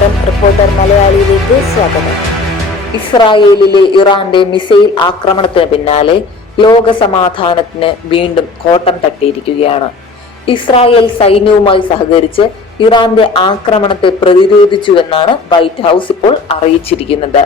നമസ്കാരം, റിപ്പോർട്ടർ മലയാളിയിലേക്ക് സ്വാഗതം. ഇസ്രായേലിലെ ഇറാന്റെ മിസൈൽ ആക്രമണത്തിന് പിന്നാലെ ലോക സമാധാനത്തിന് വീണ്ടും കോട്ടം തട്ടിയിരിക്കുകയാണ്. ഇസ്രായേൽ സൈന്യവുമായി സഹകരിച്ച് ഇറാന്റെ ആക്രമണത്തെ പ്രതിരോധിച്ചുവെന്നാണ് വൈറ്റ് ഹൗസ് ഇപ്പോൾ അറിയിച്ചിരിക്കുന്നത്.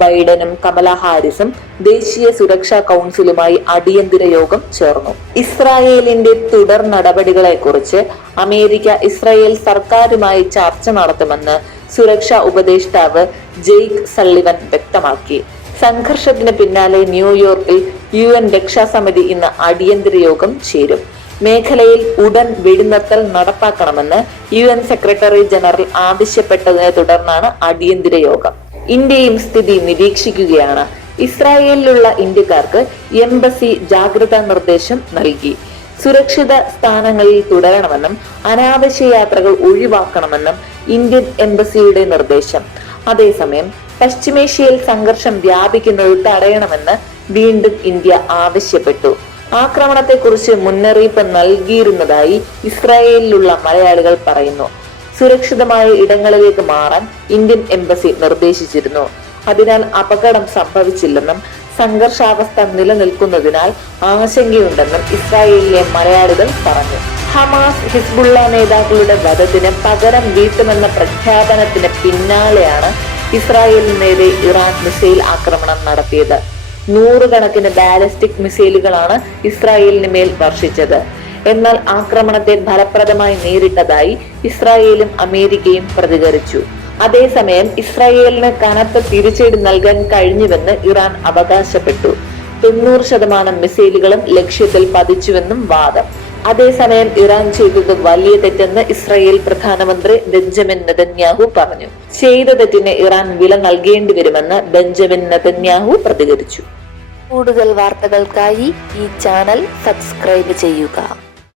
ബൈഡനും കമല ഹാരിസും ദേശീയ സുരക്ഷാ കൗൺസിലുമായി അടിയന്തര യോഗം ചേർന്നു. ഇസ്രായേലിന്റെ തുടർ നടപടികളെ കുറിച്ച് അമേരിക്ക ഇസ്രായേൽ സർക്കാരുമായി ചർച്ച നടത്തുമെന്ന് സുരക്ഷാ ഉപദേഷ്ടാവ് ജെയ്ക്ക് സള്ളിവൻ വ്യക്തമാക്കി. സംഘർഷത്തിന് പിന്നാലെ ന്യൂയോർക്കിൽ UN രക്ഷാസമിതി ഇന്ന് അടിയന്തര യോഗം ചേരും. മേഖലയിൽ ഉടൻ വെടിനിർത്തൽ നടപ്പാക്കണമെന്ന് UN സെക്രട്ടറി ജനറൽ ആവശ്യപ്പെട്ടതിനെ തുടർന്നാണ് അടിയന്തര യോഗം. ഇന്ത്യയും സ്ഥിതി നിരീക്ഷിക്കുകയാണ്. ഇസ്രായേലിലുള്ള ഇന്ത്യക്കാർക്ക് എംബസി ജാഗ്രതാ നിർദ്ദേശം നൽകി. സുരക്ഷിത സ്ഥാനങ്ങളിൽ തുടരണമെന്നും അനാവശ്യ യാത്രകൾ ഒഴിവാക്കണമെന്നും ഇന്ത്യൻ എംബസിയുടെ നിർദ്ദേശം. അതേസമയം പശ്ചിമേഷ്യയിൽ സംഘർഷം വ്യാപിക്കുന്നത് തടയണമെന്ന് വീണ്ടും ഇന്ത്യ ആവശ്യപ്പെട്ടു. ആക്രമണത്തെക്കുറിച്ച് മുന്നറിയിപ്പ് നൽകിയിരുന്നതായി ഇസ്രായേലിലുള്ള മലയാളികൾ പറയുന്നു. സുരക്ഷിതമായ ഇടങ്ങളിലേക്ക് മാറാൻ ഇന്ത്യൻ എംബസി നിർദ്ദേശിച്ചിരുന്നു. അതിനാൽ അപകടം സംഭവിച്ചില്ലെന്നും സംഘർഷാവസ്ഥ നിലനിൽക്കുന്നതിനാൽ ആശങ്കയുണ്ടെന്നും ഇസ്രായേലിലെ മലയാളികൾ പറഞ്ഞു. ഹമാസ് ഹിസ്ബുള്ള നേതാക്കളുടെ വധത്തിന് പകരം വീട്ടുമെന്ന പ്രഖ്യാപനത്തിന് പിന്നാലെയാണ് ഇസ്രായേലിന് നേരെ ഇറാൻ മിസൈൽ ആക്രമണം നടത്തിയത്. 100 കണക്കിന് ബാലിസ്റ്റിക് മിസൈലുകളാണ് ഇസ്രായേലിന് മേൽ വർഷിച്ചത്. എന്നാൽ ആക്രമണത്തെ ഫലപ്രദമായി നേരിട്ടതായി ഇസ്രായേലും അമേരിക്കയും പ്രതികരിച്ചു. അതേസമയം ഇസ്രായേലിന് കനത്ത തിരിച്ചടി നൽകാൻ കഴിഞ്ഞുവെന്ന് ഇറാൻ അവകാശപ്പെട്ടു. 90% മിസൈലുകളും ലക്ഷ്യത്തിൽ പതിച്ചുവെന്നും വാദം. അതേസമയം ഇറാൻ ചെയ്തത് വലിയ തെറ്റെന്ന് ഇസ്രായേൽ പ്രധാനമന്ത്രി ബെഞ്ചമിൻ നെതന്യാഹു പറഞ്ഞു. ചെയ്ത തെറ്റിന് ഇറാൻ വില നൽകേണ്ടി വരുമെന്ന് ബെഞ്ചമിൻ നെതന്യാഹു പ്രതികരിച്ചു. കൂടുതൽ വാർത്തകൾക്കായി ഈ ചാനൽ സബ്സ്ക്രൈബ് ചെയ്യുക.